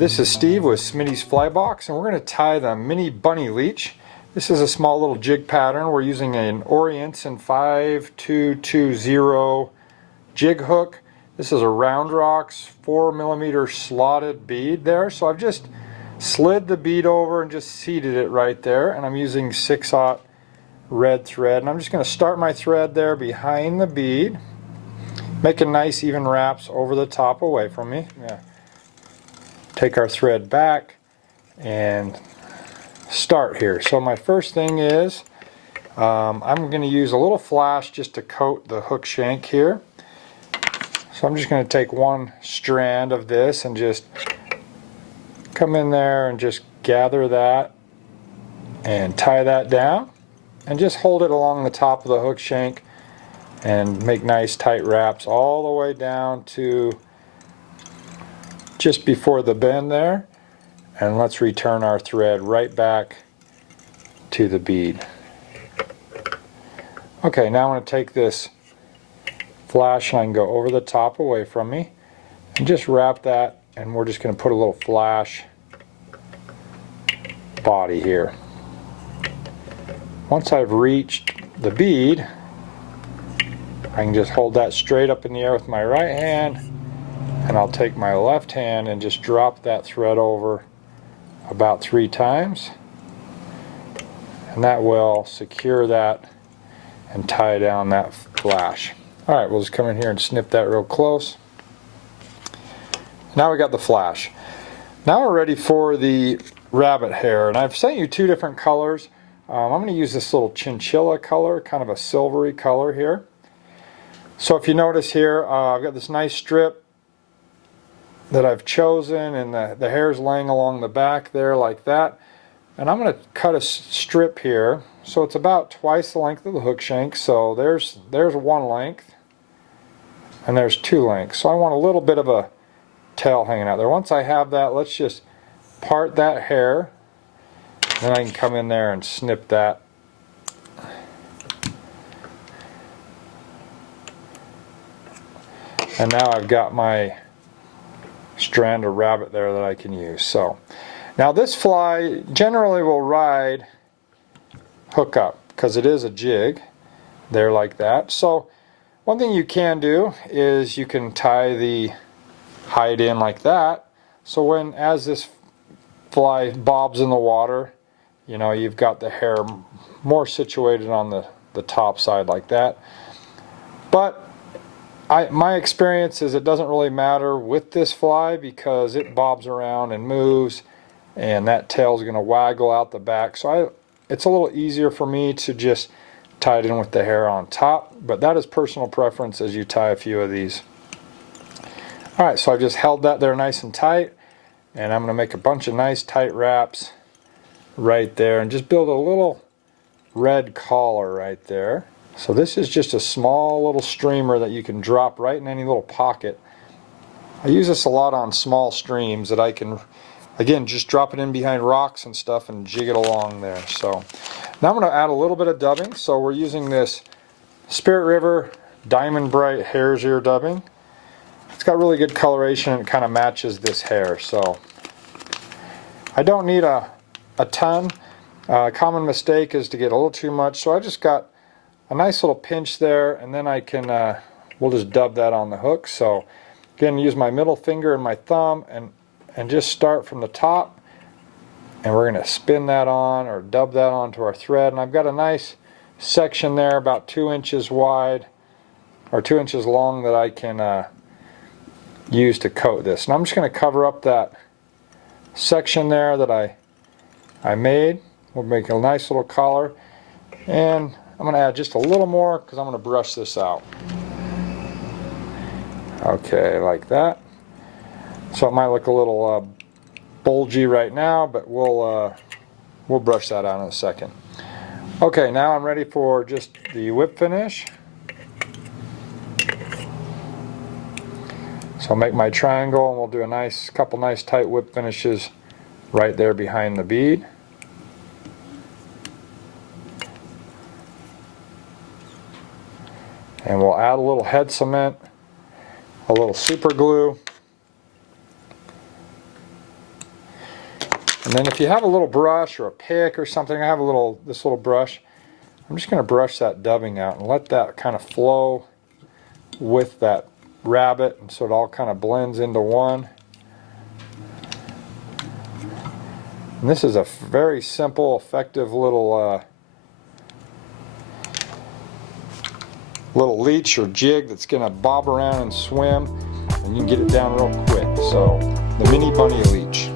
This is Steve with Smitty's Flybox, and we're going to tie the Mini Bunny Leech. This is a small little jig pattern. We're using an Orientsun 5220 jig hook. This is a Round Rocks 4mm slotted bead there. So I've just slid the bead over and just seated it right there, and I'm using 6/0 red thread. And I'm just going to start my thread there behind the bead, making nice even wraps over the top away from me. Yeah. Take our thread back and start here. So my first thing is I'm going to use a little flash just to coat the hook shank here. So I'm just going to take one strand of this and just come in there and just gather that and tie that down and just hold it along the top of the hook shank and make nice tight wraps all the way down to just before the bend there, and let's return our thread right back to the bead. Okay, now I'm going to take this flash and I can go over the top away from me and just wrap that, and we're just going to put a little flash body here. Once I've reached the bead, I can just hold that straight up in the air with my right hand, and I'll take my left hand and just drop that thread over about 3 times, and that will secure that and tie down that flash. Alright, we'll just come in here and snip that real close. Now we got the flash. Now we're ready for the rabbit hair, and I've sent you 2 different colors. I'm going to use this little chinchilla color, kind of a silvery color here. So if you notice here, I've got this nice strip that I've chosen, and the hair's laying along the back there like that. And I'm going to cut a strip here, so it's about twice the length of the hook shank. So there's 1 length, and there's 2 lengths. So I want a little bit of a tail hanging out there. Once I have that, let's just part that hair. Then I can come in there and snip that. And now I've got my strand of rabbit there that I can use. So now this fly generally will ride hook up because it is a jig there like that. So one thing you can do is you can tie the hide in like that, so as this fly bobs in the water, you know, you've got the hair more situated on the top side like that. But my experience is it doesn't really matter with this fly because it bobs around and moves, and that tail's going to waggle out the back. So it's a little easier for me to just tie it in with the hair on top, but that is personal preference as you tie a few of these. Alright, so I've just held that there nice and tight, and I'm going to make a bunch of nice tight wraps right there and just build a little red collar right there. So this is just a small little streamer that you can drop right in any little pocket. I use this a lot on small streams that I can, again, just drop it in behind rocks and stuff and jig it along there. So now I'm going to add a little bit of dubbing. So we're using this Spirit River Diamond Brite Hares ear dubbing. It's got really good coloration and it kind of matches this hair. So I don't need a ton. Common mistake is to get a little too much. So I just got a nice little pinch there, and then I can we'll just dub that on the hook. So again, use my middle finger and my thumb and just start from the top, and we're going to spin that on or dub that onto our thread. And I've got a nice section there about 2 inches wide or 2 inches long that I can use to coat this. And I'm just going to cover up that section there that I made. We'll make a nice little collar, and I'm going to add just a little more because I'm going to brush this out. Okay, like that. So it might look a little bulgy right now, but we'll brush that out in a second. Okay, now I'm ready for just the whip finish. So I'll make my triangle, and we'll do a couple nice tight whip finishes right there behind the bead. And we'll add a little head cement, a little super glue, And then if you have a little brush or a pick or something, I have this little brush. I'm just going to brush that dubbing out and let that kind of flow with that rabbit, and so it all kind of blends into one. And this is a very simple, effective little leech or jig that's going to bob around and swim, and you can get it down real quick. So the Mini Bunny Leech.